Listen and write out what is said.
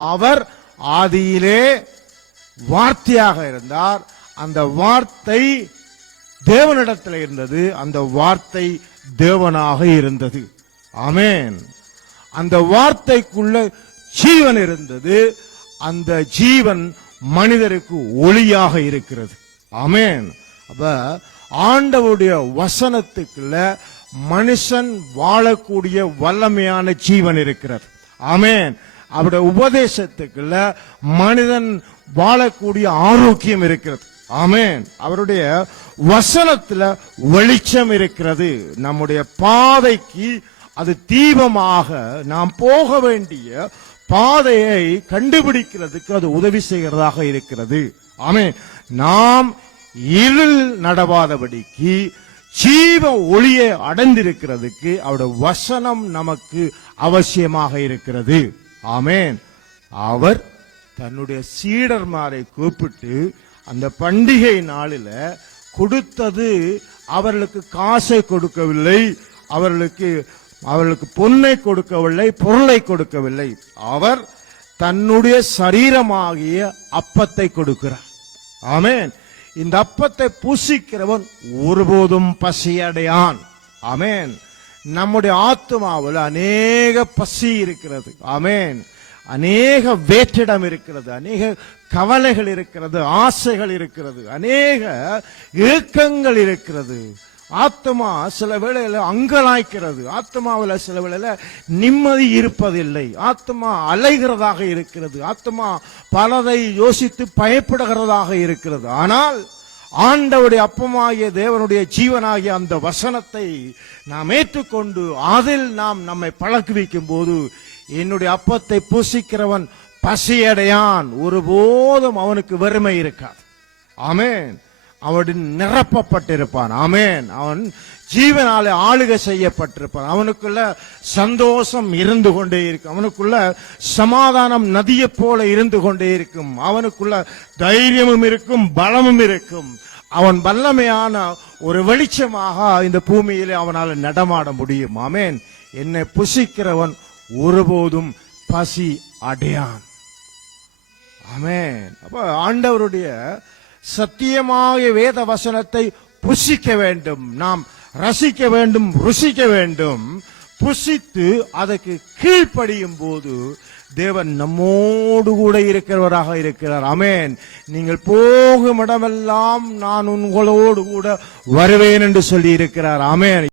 அவர் ஆதியிலே வார்த்தையாக இருந்தார். அந்த வார்த்தை தேவனிடத்தில் இருந்தது. அந்த வார்த்தை தேவனாக இருந்தது. ஆமென். அந்த வார்த்தைக்குள்ள ஜீவன் இருந்தது. அந்த ஜீவன் மனிதருக்கு ஒளியாக இருக்கிறது. ஆமென். அப்ப ஆண்டவருடைய வசனத்துக்குள்ள மனுஷன் வாழக்கூடிய வல்லமையான ஜீவன் இருக்கிறது. ஆமென். அவருடைய உபதேசத்துக்குள்ள மனிதன் வாழக்கூடிய ஆரோக்கியம் இருக்கிறது. ஆமென். அவருடைய வசனத்துல வெளிச்சம் இருக்கிறது. நம்முடைய பாதைக்கு அது தீபமாக நாம் போக வேண்டிய பாதையை கண்டுபிடிக்கிறதுக்கு அது உதவி செய்கிறதாக இருக்கிறது. ஆமென். நாம் இருள் நடவாதபடிக்கு ஜீவ ஒளியை அடைந்திருக்கிறதுக்கு அவருடைய வசனம் நமக்கு அவசியமாக இருக்கிறது. ஆமென். அவர் தன்னுடைய சீடர்மாரை கூப்பிட்டு அந்த பண்டிகை நாளில் கொடுத்தது அவர்களுக்கு காசை கொடுக்கவில்லை, அவர்களுக்கு பொன்னை கொடுக்கவில்லை, பொருளை கொடுக்கவில்லை. அவர் தன்னுடைய சரீரமாகிய அப்பத்தை கொடுக்கிறார். ஆமென். இந்த அப்பத்தை புசிக்கிறவன் ஒருபோதும் பசியடையான். ஆமென். நம்முடைய ஆத்மாவில் அநேக பசி இருக்கிறது. ஆமென். அநேக வேற்றிடம் இருக்கிறது, அநேக கவலைகள் இருக்கிறது, ஆசைகள் இருக்கிறது, அநேக ஏக்கங்கள் இருக்கிறது. ஆத்மா சில வேளையில அங்கலாய்க்கிறது. ஆத்மாவில் சில வேளையில நிம்மதி இருப்பதில்லை. ஆத்மா அலைகிறதாக இருக்கிறது. ஆத்மா பலதை யோசித்து பயப்படுகிறதாக இருக்கிறது. ஆனால் ஆண்டவருடைய அப்பமாகிய தேவனுடைய ஜீவனாகிய அந்த வசனத்தை நாம் ஏற்றுக்கொண்டு அதில் நாம் நம்மை பழக்குவிக்கும் போது என்னுடைய அப்பத்தை புசிக்கிறவன் பசியடையான், ஒருபோதும் அவனுக்கு வறுமை இருக்காது. ஆமென். அவன் நிரப்பப்பட்டிருப்பான். ஆமென். அவன் ஜீவனாலே ஆளுகை செய்யப்பட்டிருப்பான். அவனுக்குள்ள சந்தோஷம் இருந்து கொண்டே இருக்கும். அவனுக்குள்ள சமாதானம் நதியை போல இருந்து கொண்டே இருக்கும். அவனுக்குள்ள தைரியமும் இருக்கும், பலமும் இருக்கும். அவன் வல்லமையான ஒரு வெளிச்சமாக இந்த பூமியிலே அவனால் நடமாட முடியும். ஆமென். என்னை புசிக்கிறவன் ஒருபோதும் பசி அடையான். ஆமென். அப்ப ஆண்டவருடைய சத்தியமாக வேத வசனத்தை புசிக்க வேண்டும், நாம் ரசிக்க வேண்டும், ருசிக்க வேண்டும். புசித்து அதற்கு கீழ்ப்படியும் போது தேவன் நம்மோடு கூட இருக்கிறவராக இருக்கிறார். ஆமென். நீங்கள் போகும் இடமெல்லாம் நான் உங்களோடு கூட வருவேன் என்று சொல்லி இருக்கிறார். ஆமென்.